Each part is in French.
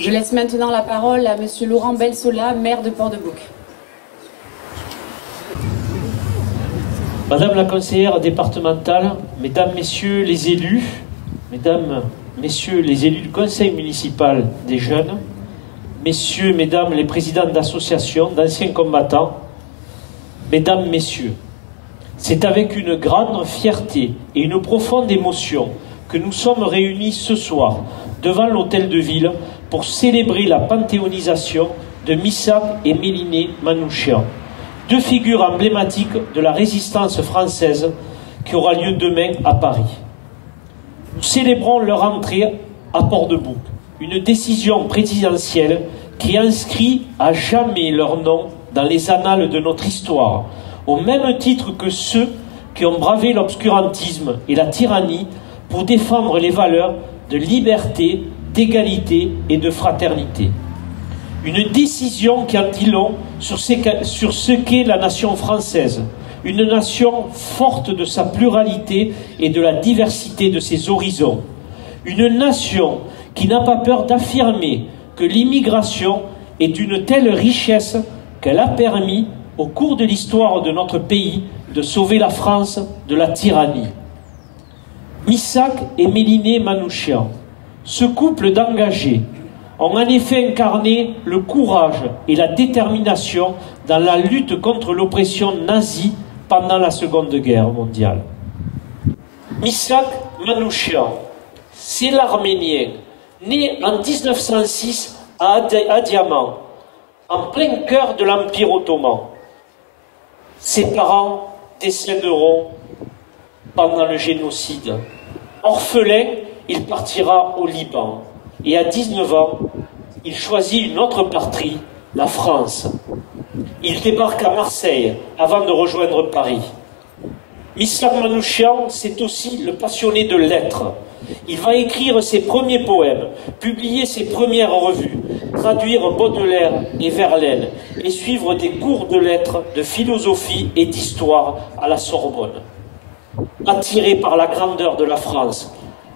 Je laisse maintenant la parole à Monsieur Laurent Belsola, maire de Port-de-Bouc. Madame la conseillère départementale, Mesdames, Messieurs les élus, Mesdames, Messieurs les élus du conseil municipal des jeunes, Messieurs, Mesdames les présidents d'associations, d'anciens combattants, Mesdames, Messieurs, c'est avec une grande fierté et une profonde émotion que nous sommes réunis ce soir devant l'hôtel de ville pour célébrer la panthéonisation de Missak et Méliné Manouchian, deux figures emblématiques de la résistance française qui aura lieu demain à Paris. Nous célébrons leur entrée à Port-de-Bouc, une décision présidentielle qui inscrit à jamais leur nom dans les annales de notre histoire, au même titre que ceux qui ont bravé l'obscurantisme et la tyrannie pour défendre les valeurs de liberté, d'égalité et de fraternité. Une décision qui en dit long sur ce qu'est la nation française, une nation forte de sa pluralité et de la diversité de ses horizons, une nation qui n'a pas peur d'affirmer que l'immigration est d'une telle richesse qu'elle a permis, au cours de l'histoire de notre pays, de sauver la France de la tyrannie. Missak et Méliné Manouchian, ce couple d'engagés, ont en effet incarné le courage et la détermination dans la lutte contre l'oppression nazie pendant la Seconde Guerre mondiale. Missak Manouchian, c'est l'Arménien, né en 1906 à Adiaman, en plein cœur de l'Empire ottoman. Ses parents décéderont pendant le génocide. Orphelin, il partira au Liban. Et à 19 ans, il choisit une autre patrie, la France. Il débarque à Marseille avant de rejoindre Paris. Missak Manouchian, c'est aussi le passionné de lettres. Il va écrire ses premiers poèmes, publier ses premières revues, traduire Baudelaire et Verlaine et suivre des cours de lettres, de philosophie et d'histoire à la Sorbonne. Attiré par la grandeur de la France,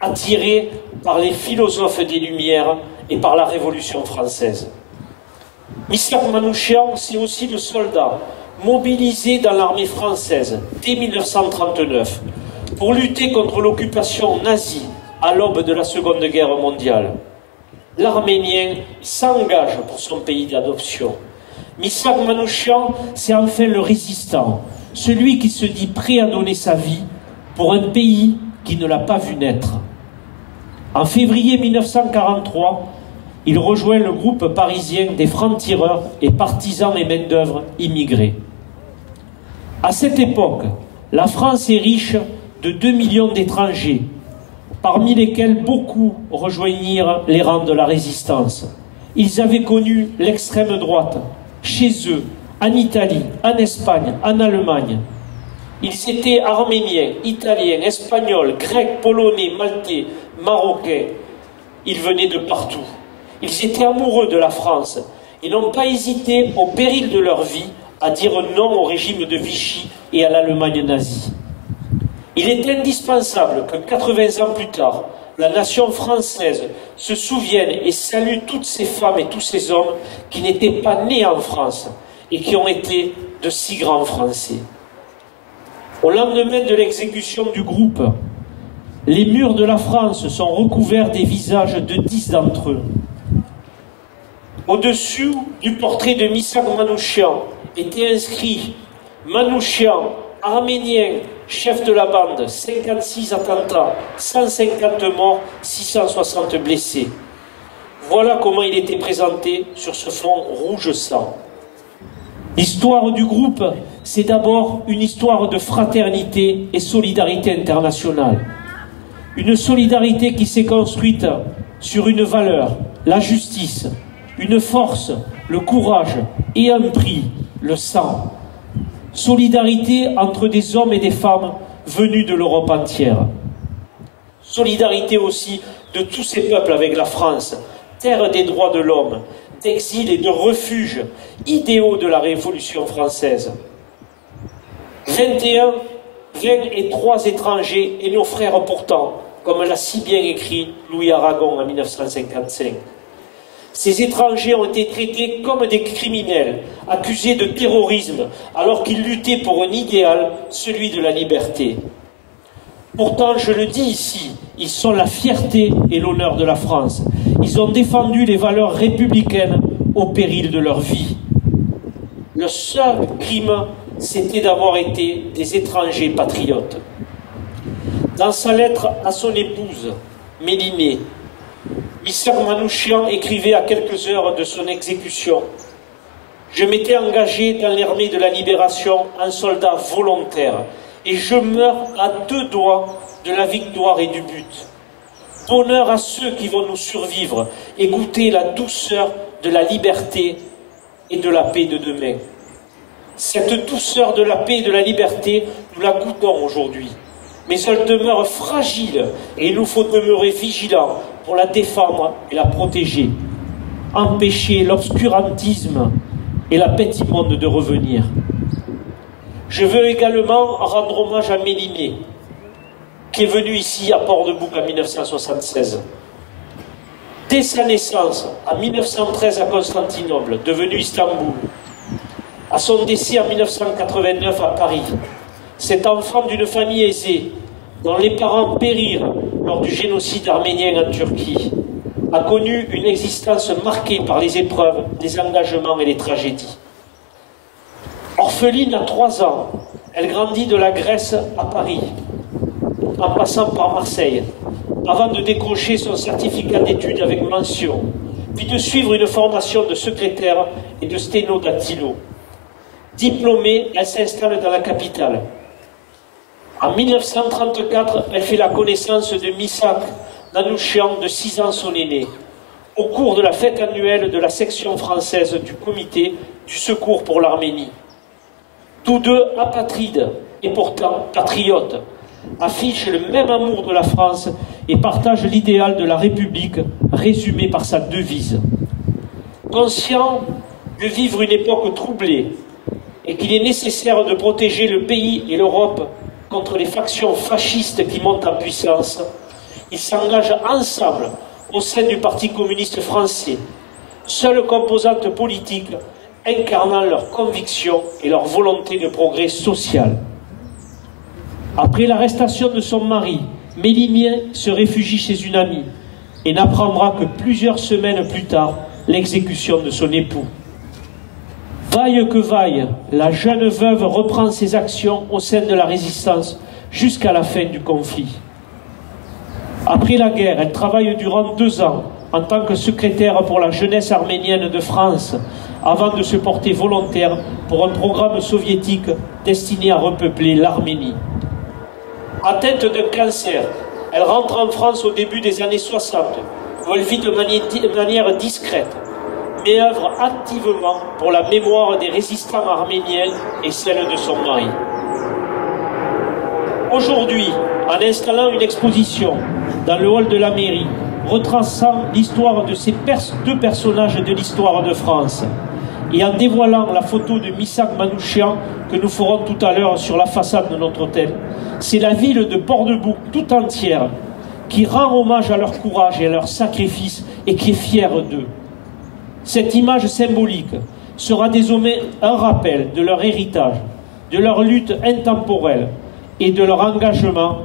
attiré par les philosophes des Lumières et par la Révolution française. Missak Manouchian, c'est aussi le soldat mobilisé dans l'armée française dès 1939 pour lutter contre l'occupation nazie à l'aube de la Seconde Guerre mondiale. L'Arménien s'engage pour son pays d'adoption. Missak Manouchian, c'est enfin le résistant, celui qui se dit prêt à donner sa vie pour un pays qui ne l'a pas vu naître. En février 1943, il rejoint le groupe parisien des francs-tireurs et partisans et main-d'œuvre immigrés. À cette époque, la France est riche de 2 millions d'étrangers, parmi lesquels beaucoup rejoignirent les rangs de la résistance. Ils avaient connu l'extrême droite, chez eux, en Italie, en Espagne, en Allemagne. Ils étaient arméniens, italiens, espagnols, grecs, polonais, maltais, marocains. Ils venaient de partout. Ils étaient amoureux de la France et n'ont pas hésité, au péril de leur vie, à dire non au régime de Vichy et à l'Allemagne nazie. Il est indispensable que 80 ans plus tard, la nation française se souvienne et salue toutes ces femmes et tous ces hommes qui n'étaient pas nés en France et qui ont été de si grands Français. Au lendemain de l'exécution du groupe, les murs de la France sont recouverts des visages de 10 d'entre eux. Au-dessus du portrait de Missak Manouchian était inscrit « Manouchian, arménien, chef de la bande, 56 attentats, 150 morts, 660 blessés ». Voilà comment il était présenté sur ce fond rouge sang. L'histoire du groupe, c'est d'abord une histoire de fraternité et solidarité internationale. Une solidarité qui s'est construite sur une valeur, la justice, une force, le courage et un prix, le sang. Solidarité entre des hommes et des femmes venus de l'Europe entière. Solidarité aussi de tous ces peuples avec la France, terre des droits de l'homme, d'exil et de refuge, idéaux de la Révolution française. 21, 23 étrangers et nos frères pourtant, comme l'a si bien écrit Louis Aragon en 1955. Ces étrangers ont été traités comme des criminels, accusés de terrorisme, alors qu'ils luttaient pour un idéal, celui de la liberté. Pourtant, je le dis ici, ils sont la fierté et l'honneur de la France. Ils ont défendu les valeurs républicaines au péril de leur vie. Le seul crime, c'était d'avoir été des étrangers patriotes. Dans sa lettre à son épouse, Mélinée, Missak Manouchian écrivait à quelques heures de son exécution: « Je m'étais engagé dans l'armée de la libération en soldat volontaire et je meurs à 2 doigts de la victoire et du but. Bonheur à ceux qui vont nous survivre et goûter la douceur de la liberté et de la paix de demain. » Cette douceur de la paix et de la liberté, nous la goûtons aujourd'hui. Mais elle demeure fragile et il nous faut demeurer vigilants pour la défendre et la protéger. Empêcher l'obscurantisme et la bête immonde de revenir. Je veux également rendre hommage à Mélinée, qui est venue ici à Port-de-Bouc en 1976. Dès sa naissance, en 1913 à Constantinople, devenue Istanbul, à son décès en 1989 à Paris, cet enfant d'une famille aisée, dont les parents périrent lors du génocide arménien en Turquie, a connu une existence marquée par les épreuves, les engagements et les tragédies. Orpheline à 3 ans, elle grandit de la Grèce à Paris, en passant par Marseille, avant de décrocher son certificat d'études avec mention, puis de suivre une formation de secrétaire et de sténodactylo. Diplômée, elle s'installe dans la capitale. En 1934, elle fait la connaissance de Missak Manouchian, de 6 ans son aîné, au cours de la fête annuelle de la section française du comité du secours pour l'Arménie. Tous deux apatrides et pourtant patriotes, affichent le même amour de la France et partagent l'idéal de la République résumé par sa devise. Conscient de vivre une époque troublée et qu'il est nécessaire de protéger le pays et l'Europe contre les factions fascistes qui montent en puissance, ils s'engagent ensemble au sein du Parti communiste français, seule composante politique incarnant leurs convictions et leur volonté de progrès social. Après l'arrestation de son mari, Mélinée se réfugie chez une amie et n'apprendra que plusieurs semaines plus tard l'exécution de son époux. Vaille que vaille, la jeune veuve reprend ses actions au sein de la résistance jusqu'à la fin du conflit. Après la guerre, elle travaille durant 2 ans en tant que secrétaire pour la jeunesse arménienne de France, avant de se porter volontaire pour un programme soviétique destiné à repeupler l'Arménie. Atteinte d'un cancer, elle rentre en France au début des années 60, où elle vit de manière discrète, mais œuvre activement pour la mémoire des résistants arméniens et celle de son mari. Aujourd'hui, en installant une exposition dans le hall de la mairie, retraçant l'histoire de ces 2 personnages de l'histoire de France, et en dévoilant la photo de Missak Manouchian que nous ferons tout à l'heure sur la façade de notre hôtel, c'est la ville de Port-de-Bouc tout entière qui rend hommage à leur courage et à leur sacrifice et qui est fière d'eux. Cette image symbolique sera désormais un rappel de leur héritage, de leur lutte intemporelle et de leur engagement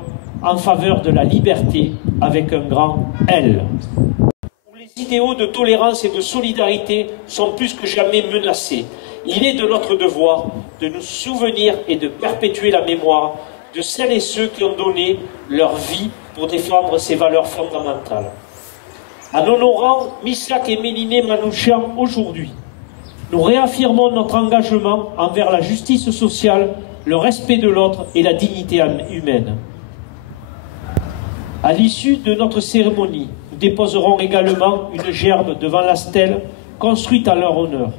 en faveur de la liberté avec un grand L. Où les idéaux de tolérance et de solidarité sont plus que jamais menacés. Il est de notre devoir de nous souvenir et de perpétuer la mémoire de celles et ceux qui ont donné leur vie pour défendre ces valeurs fondamentales. En honorant Missak et Mélinée Manouchian aujourd'hui, nous réaffirmons notre engagement envers la justice sociale, le respect de l'autre et la dignité humaine. À l'issue de notre cérémonie, nous déposerons également une gerbe devant la stèle construite à leur honneur.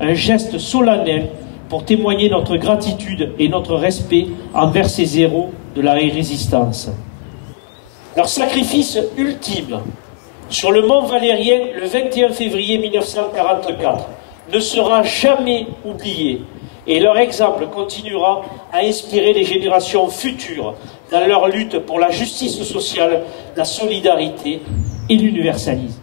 Un geste solennel pour témoigner notre gratitude et notre respect envers ces héros de la résistance. Leur sacrifice ultime sur le mont Valérien le 21 février 1944 ne sera jamais oublié et leur exemple continuera à inspirer les générations futures dans leur lutte pour la justice sociale, la solidarité et l'universalisme.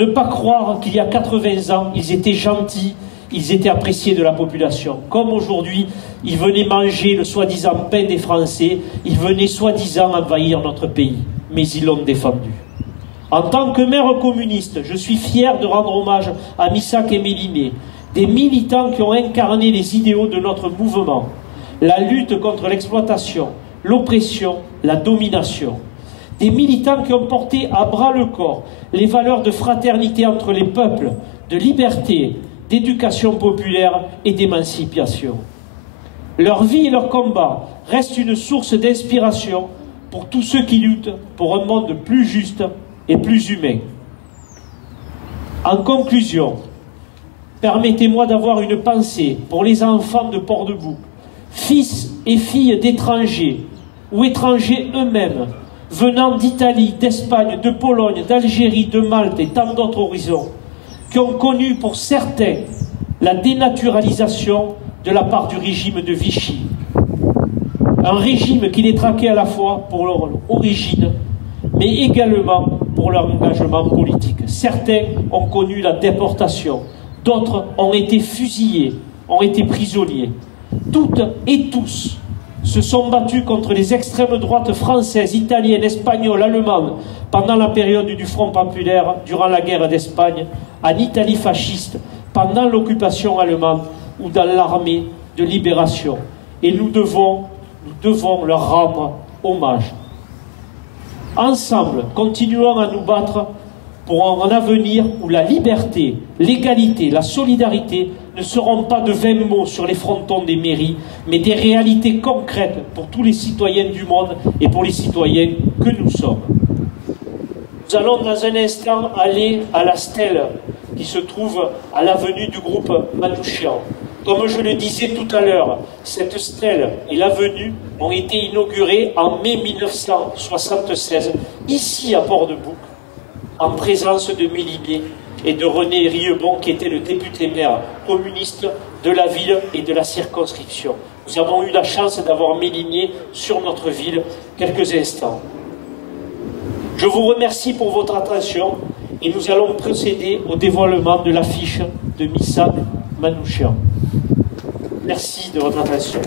Ne pas croire qu'il y a 80 ans, ils étaient gentils, ils étaient appréciés de la population. Comme aujourd'hui, ils venaient manger le soi-disant pain des Français, ils venaient soi-disant envahir notre pays. Mais ils l'ont défendu. En tant que maire communiste, je suis fier de rendre hommage à Missak et Méliné, des militants qui ont incarné les idéaux de notre mouvement, la lutte contre l'exploitation, l'oppression, la domination. Des militants qui ont porté à bras le corps les valeurs de fraternité entre les peuples, de liberté, d'éducation populaire et d'émancipation. Leur vie et leur combat restent une source d'inspiration pour tous ceux qui luttent pour un monde plus juste et plus humain. En conclusion, permettez-moi d'avoir une pensée pour les enfants de Port-de-Bouc, fils et filles d'étrangers ou étrangers eux-mêmes, venant d'Italie, d'Espagne, de Pologne, d'Algérie, de Malte et tant d'autres horizons, qui ont connu pour certains la dénaturalisation de la part du régime de Vichy. Un régime qui les traquait à la fois pour leur origine, mais également pour leur engagement politique. Certains ont connu la déportation, d'autres ont été fusillés, ont été prisonniers. Toutes et tous se sont battus contre les extrêmes droites françaises, italiennes, espagnoles, allemandes pendant la période du Front populaire, durant la guerre d'Espagne, en Italie fasciste, pendant l'occupation allemande ou dans l'armée de libération. Et nous devons leur rendre hommage. Ensemble, continuons à nous battre pour un avenir où la liberté, l'égalité, la solidarité ne seront pas de vains mots sur les frontons des mairies, mais des réalités concrètes pour tous les citoyens du monde et pour les citoyens que nous sommes. Nous allons dans un instant aller à la stèle qui se trouve à l'avenue du groupe Manouchian. Comme je le disais tout à l'heure, cette stèle et l'avenue ont été inaugurées en mai 1976, ici à Port-de-Bouc, en présence de Méliné et de René Riebon, qui était le député-maire communiste de la ville et de la circonscription. Nous avons eu la chance d'avoir Méliné sur notre ville quelques instants. Je vous remercie pour votre attention et nous allons procéder au dévoilement de l'affiche de Missak Manouchian. Merci de votre attention.